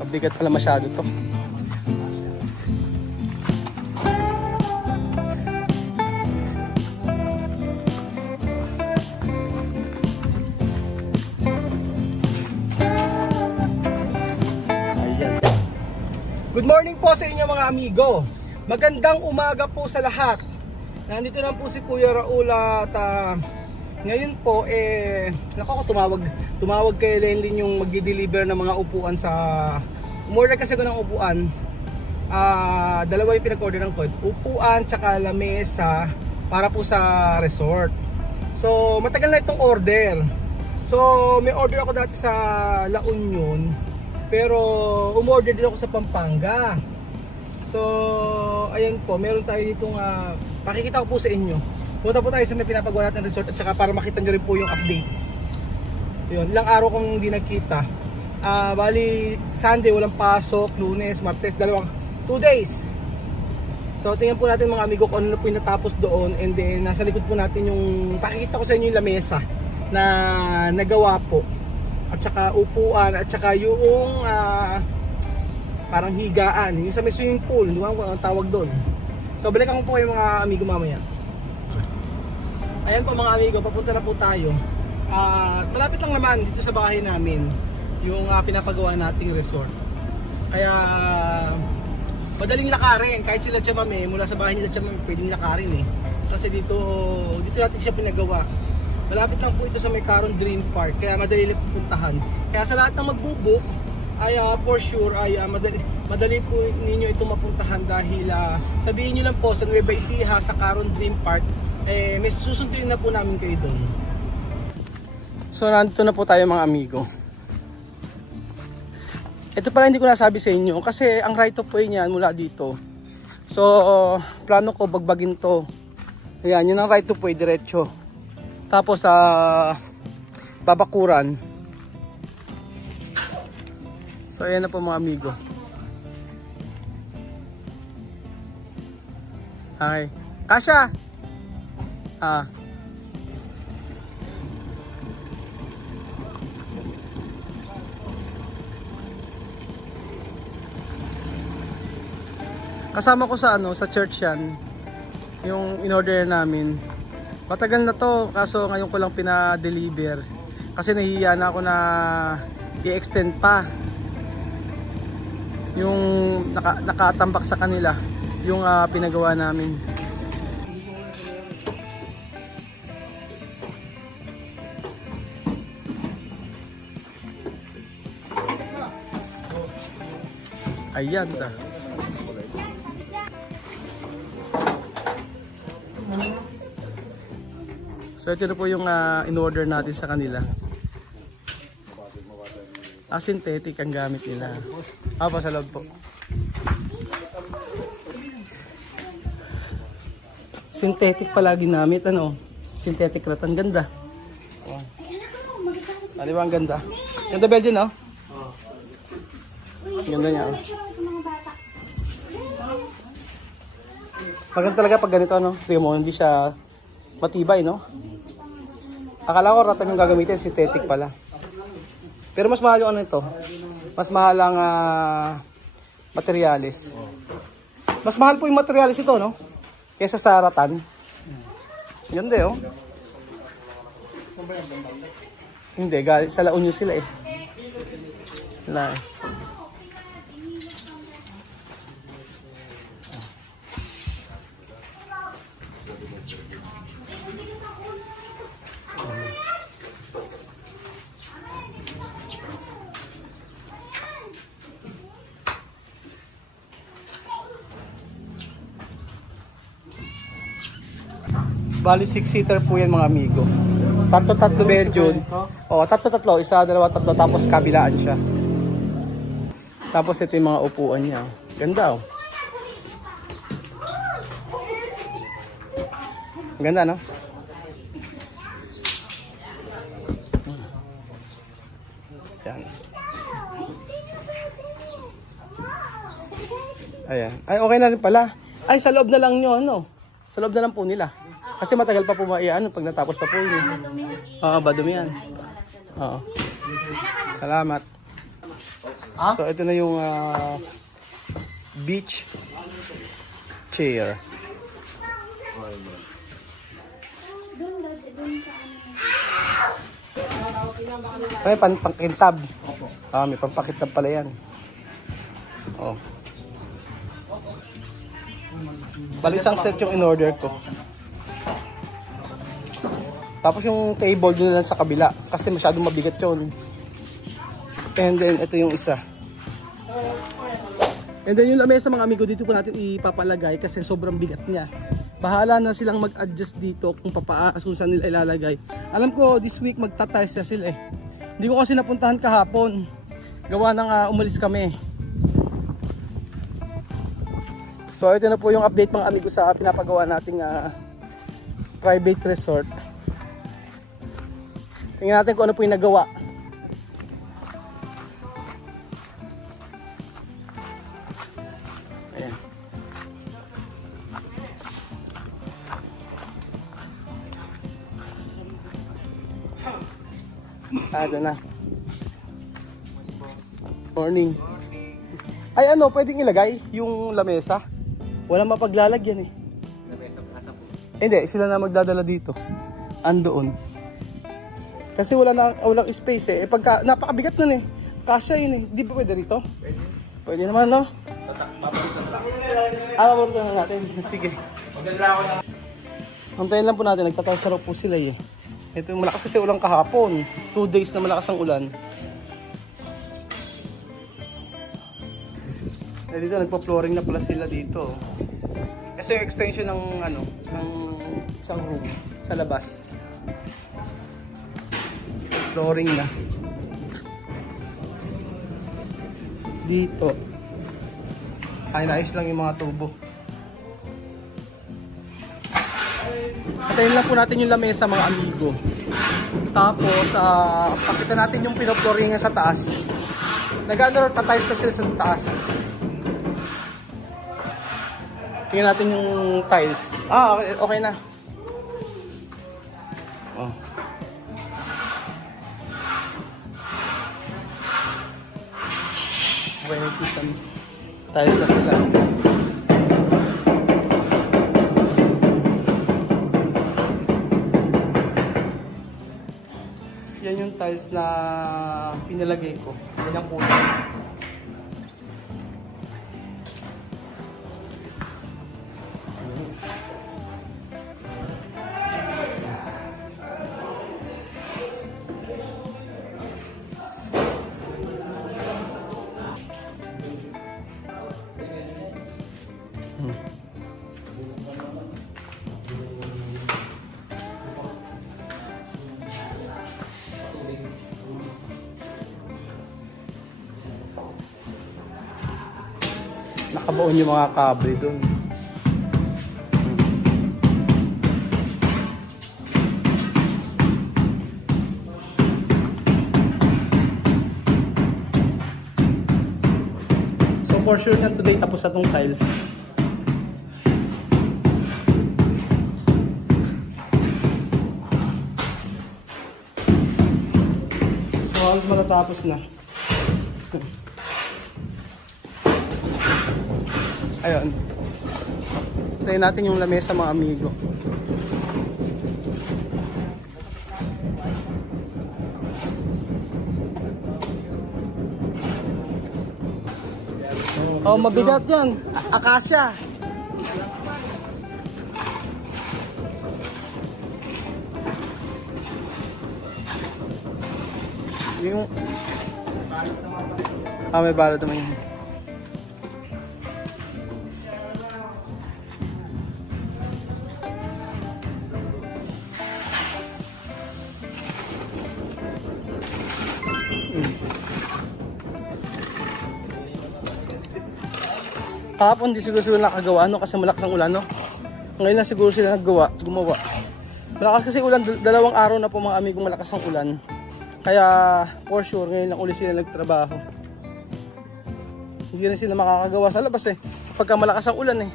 Pabigat pala masyado to. Good morning po sa inyo mga amigo. Magandang umaga po sa lahat. Nandito na po si Kuya Raul at ngayon po tumawag kay Lenlin yung magdi-deliver ng mga upuan sa umorder kasi ako ng upuan. Dalawa yung pinag-order ng ko. Upuan tsaka lamesa para po sa resort. So matagal na itong order. So may order ako dati sa La Union. Pero umorder din ako sa Pampanga. So ayun po, meron tayo ditong pakikita ko po sa inyo. Punta po tayo sa may pinapagawa natin resort at saka para makita nyo rin po yung updates. Yun, ilang araw kong hindi nagkita. Bali Sunday walang pasok, Lunes, Martes, 2 days. So tingnan po natin mga amigo kung ano na po yung natapos doon. And then nasa likod po natin yung pakikita ko sa inyo yung lamesa na nagawa po. At saka upuan, at saka yung parang higaan, yung sa may swimming pool, hindi ko ang tawag doon. So balikan ko po kayo mga amigo mamaya. Ayan po mga amigo, papunta na po tayo. Malapit lang naman dito sa bahay namin yung pinapagawa nating resort. Kaya madaling lakarin, kahit sila Chamame, mula sa bahay nila Chamame, pwedeng lakarin eh. Kasi dito natin siya pinagawa. Malapit lang po ito sa may Caron Dream Park, kaya madali lang pupuntahan. Kaya sa lahat ng magbubook ay for sure ay madali po ninyo ito mapuntahan dahil sabihin nyo lang po sa Nueva Ecija sa Caron Dream Park, may susundin na po namin kayo doon. So nandito na po tayo mga amigo. Ito pala hindi ko nasabi sa inyo kasi ang right of way niyan mula dito. So plano ko bagbagin to. Ayan, yun ang right of way diretso. Tapos babakuran. So ayan na po mga amigo. Hi. Kasha. Kasama ko sa sa church yan. Yung in-order namin. Matagal na to, kaso ngayon ko lang pina-deliver. Kasi nahihiya na ako na i-extend pa. Yung nakatambak sa kanila, yung pinagawa namin. Ayan ta. So ito na po yung in-order natin sa kanila. Synthetic ang gamit nila. Pa sa loob po. Synthetic palagi ginamit, synthetic rattan, ganda. Di ba ang ganda? Ganda Belgian, no? Ganda niya. Maganda talaga pag ganito, no? Tingnan mo, hindi siya matibay, no? Akala ko rattan yung gagamitin, synthetic pala. Pero mas mahal yung ito. Mas mahal ang materialis. Mas mahal po yung materialis ito, no? Kesa sa rattan. Ganda, oh. Hindi, sa La Union sila eh. Wala eh. Bali 6-seater po yan mga amigo. Tatlo Belgian. Tatlo. Isa, dalawa, tatlo. Tapos kabilaan siya. Tapos ito yung mga upuan niya. Ganda, oh. Ganda, no? Yan. Ayan. Ay, okay na rin pala. Ay, sa loob na lang nyo, ano? Sa loob na lang po nila. Kasi matagal pa po pag natapos pa po yun. Badumi yan. Oo. Salamat. So ito na yung beach chair. May pangkintab. May pampakintab pala yan. Oh. Bali isang set yung in-order ko. Tapos yung table dun lang sa kabila kasi masyadong mabigat yun. And then ito yung isa. And then yung lamesa mga amigo dito po natin ipapalagay kasi sobrang bigat niya. Bahala na silang mag-adjust dito kung kung saan nila ilalagay. Alam ko this week magta-tiles na sila eh. Hindi ko kasi napuntahan kahapon. Gawa ng umalis kami. So ito na po yung update mga amigo sa pinapagawa nating private resort. Tingnan natin kung ano po yung nagawa. Ayan. Ito na. Morning. Ay ano, pwedeng ilagay yung lamesa. Walang mapaglalagyan eh. Hindi, sila na magdadala dito. Andoon. Kasi walang space eh. Pagka, napakabigat nun eh. Kasya yun eh. Di ba pwede rito? Pwede. Pwede naman no? Paparutan na natin. Sige. Antayin lang po natin. Nagtatasaraw po sila eh. Ito malakas kasi ulang kahapon. 2 days na malakas ang ulan. Eh dito nagpa-flooring na pala sila dito. Kasi yung extension ng ng isang room sa labas. Flooring na. Dito. Ay naayos lang yung mga tubo. Patayin lang po natin yung lamesa mga amigo. Tapos pakita natin yung pinoflooringan sa taas. Nag-ano tatiles na sila sa taas. Tingnan natin yung tiles. Okay na. Oh. Okay na ito. Tiles na sila. Yan yung tiles na pinalagay ko. Yan ang kulay. Nakabaon yung mga kable dun. So for sure na today tapos na tong tiles. So halos matatapos na. Ayun. Tayo natin yung lamesa mga amigo. Oh, mabigat yan. Akasya. Yung may balot naman yun. Kahapon di siguro sila nakagawa kasi malakas ang ulan no. Ngayon na siguro sila gumawa. Malakas kasi ulan, 2 araw na po mga amigong malakas ang ulan. Kaya for sure ngayon lang ulit sila nagtrabaho. Hindi na sila makakagawa sa labas eh. Pagka malakas ang ulan eh.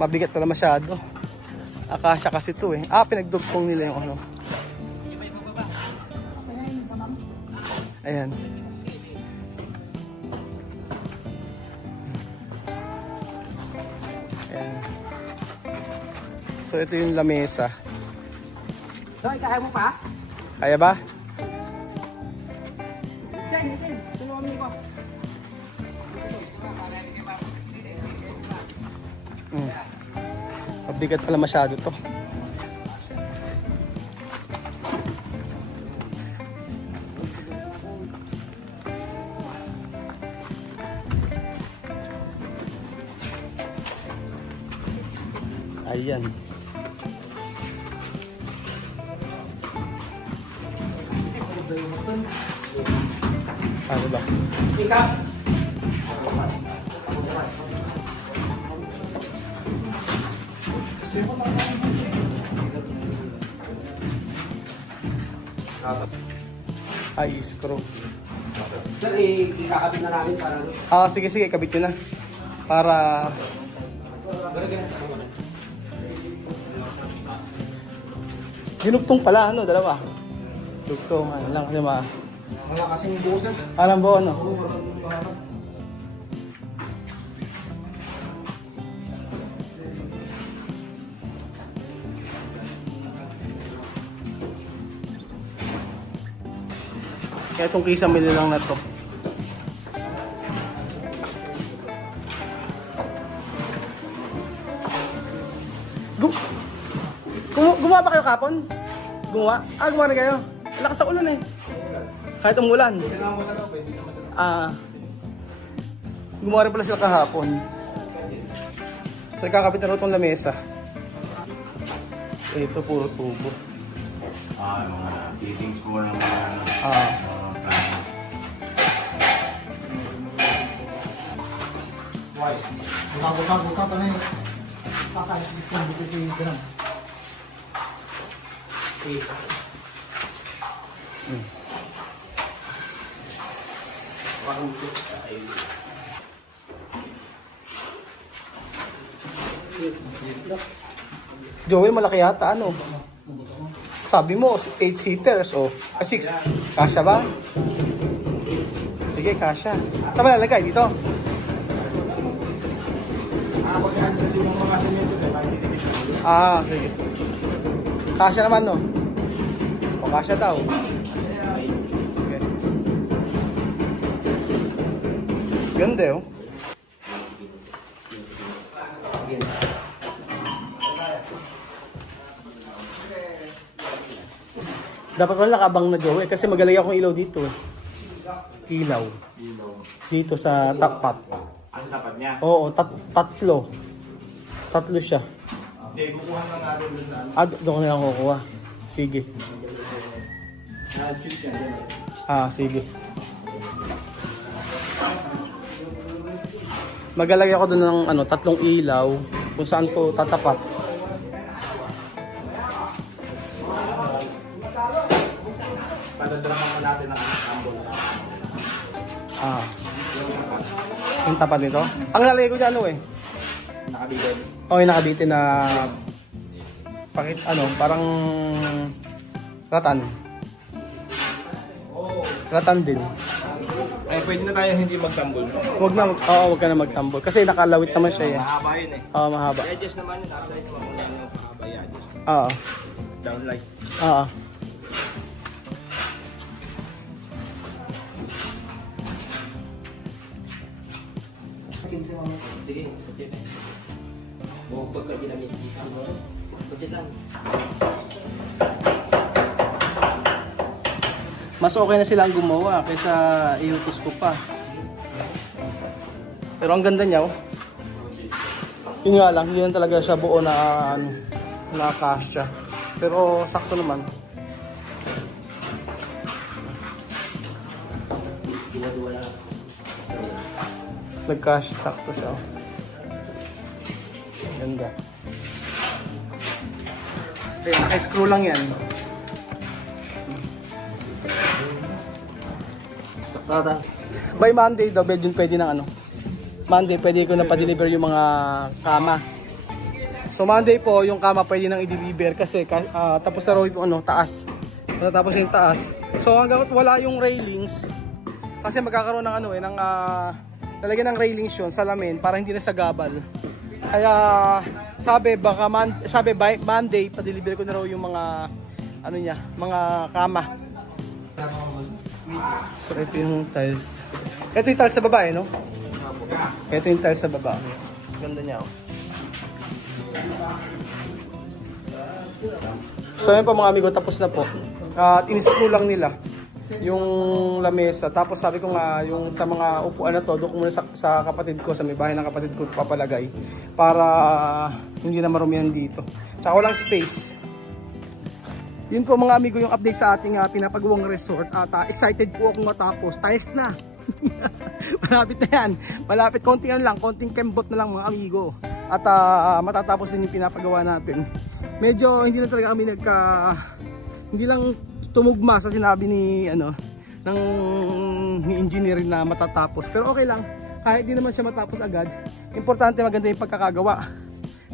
Mabigat pala masyado. Akasya kasi to eh. Pinagdugtong nila yung ano. Ayan. Ayan. So ito yung lamesa. Doy, kaya mo pa? Kaya ba? Diyan. Tulungan mo ko. Mabigat pala masyado to. Ayan. Ano ba? Ikaw. Ay, screw. Sir, ikakabit na namin para... Sige, kabit ko na. Para... Dinugtong pala, ano, dalawa. Dugtong, ano lang, kasi Wala kasing buset. parang buo, ano. Kaya itong kisame lang na to. Gumawa ba kayo kapon? Gumawa? Gumawa na kayo. Lakas sa ulan eh. Kahit umulan. Gumawa rin pala sila kahapon. So ikakapit na rin itong lamesa. Ito puro tubo. Mga fittings mo ng mga Buka pa na yun. Pasayos dito yung bukit yung ganun. Joel, malaki yata ano? Sabi mo, 8-seaters o 6. Kasya ba? Sige, kasya. Saan ba lalagay? Dito? Sige. Kasya naman, no? O, kasya daw. Okay. Ganda, oh. Dapat pala nakabang na Joey kasi magalagay akong ilaw dito eh. Ilaw. Dito sa tapat. Ang tapat niya? Oo, tatlo. Tatlo siya. Hindi, kukuha na nga doon sa Doon ko na lang kukuha. Sige. switch yan. Sige. Magalagay ako doon ng tatlong ilaw kung saan to tatapat. Padadrama natin ang ambol. Yung tapat nito. Ang lalagay ko dyan Nakabitin. yung nakabitin na parang ratan. Ratan din. Ay, pwede na tayo hindi magtambol. Wag ka na magtambol kasi nakalawit naman siya Mahaba yun eh. Mahaba. I-adjust naman yun. Nasa ito kung ano mahaba i-adjust. Down light. Sige, kasi na. O pagka ginamit dito. Kasi lang. Mas okay na silang gumawa kaysa iutos ko pa. Pero ang ganda niya, Yun nga lang, hindi lang talaga siya buo na kasya. Pero sakto naman. Nagkasya, sakto siya. Ganda. Okay, naka-screw lang yan. By Monday daw, Belgian pwede ng Monday pwede ko na pa-deliver yung mga kama. So Monday po, yung kama pwede nang i-deliver kasi tapos na raw yung taas. Tapos yung taas. So hanggang wala yung railings, kasi magkakaroon ng lalagyan ng railings yun, salamin, para hindi na sagabal. Kaya sabi by Monday, pa-deliver ko na raw yung mga mga kama. So ito yung tiles. Ito yung tiles sa baba no? Ito yung tiles sa baba. Ganda niya So ayun po mga amigo, tapos na po. At iniscrew lang nila yung lamesa. Tapos sabi ko nga, yung sa mga upuan na to, doon ko muna sa kapatid ko, sa may bahay ng kapatid ko papalagay. Para hindi na marumihan dito. Tsaka walang space. Yun po mga amigo, yung update sa ating pinapagawang resort. At excited po akong matapos. Tiles na! Malapit na yan. Malapit, konting kembot na lang mga amigo. At matatapos din yung pinapagawa natin. Medyo hindi lang talaga kami hindi lang tumugma sa sinabi ni engineer na matatapos. Pero okay lang, kahit di naman siya matapos agad, importante maganda yung pagkakagawa.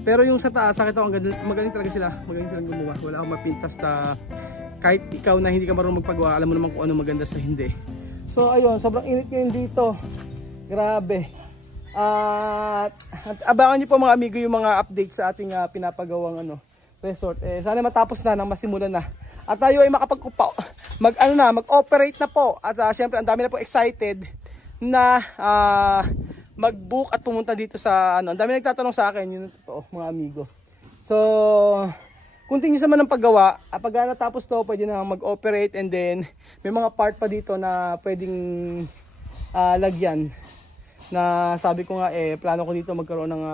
Pero yung sa taas, sakit ako, magaling talaga sila. Magaling silang gumawa. Wala akong mapintas na kahit ikaw na hindi ka marunong magpagawa, alam mo naman kung ano maganda sa hindi. So ayun, sobrang init ngayon dito. Grabe. At abangan niyo po mga amigo yung mga update sa ating pinapagawang resort. Sana matapos na nang masimulan na. At tayo ay mag-operate na po. At siyempre ang dami na po excited na mag-book at pumunta dito sa Ang dami nagtatanong sa akin, yun totoo mga amigo. So, continuous naman ang paggawa. Pag natapos to, pwede na mag-operate, and then may mga part pa dito na pwedeng lagyan. Na sabi ko nga plano ko dito magkaroon ng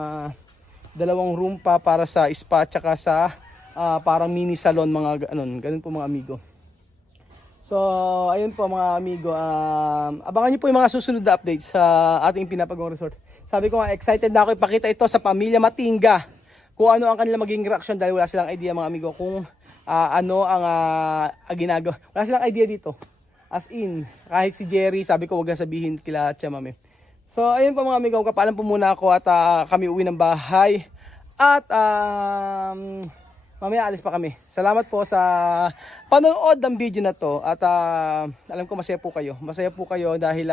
2 room pa para sa spa tsaka sa parang mini salon, mga ganun po mga amigo. So ayun po mga amigo, abangan niyo po yung mga susunod na updates sa ating pinapagawang resort. Sabi ko nga, excited na ako ipakita ito sa pamilya Matinga kung ano ang kanila maging reaction, dahil wala silang idea mga amigo kung ano ang ginagawa. Wala silang idea dito. As in, kahit si Jerry, sabi ko wag na sabihin kila Tia Mami. So ayun po mga amigo, kapalan po muna ako at kami uwi ng bahay. At mamaya alis pa kami. Salamat po sa panonood ng video na to. At alam ko masaya po kayo. Masaya po kayo dahil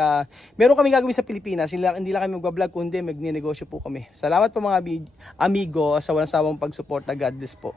meron kami gagawin sa Pilipinas. Hindi lang kami mag-vlog, kundi magne-negosyo po kami. Salamat po mga amigo sa walang sawang pag-support. God bless po.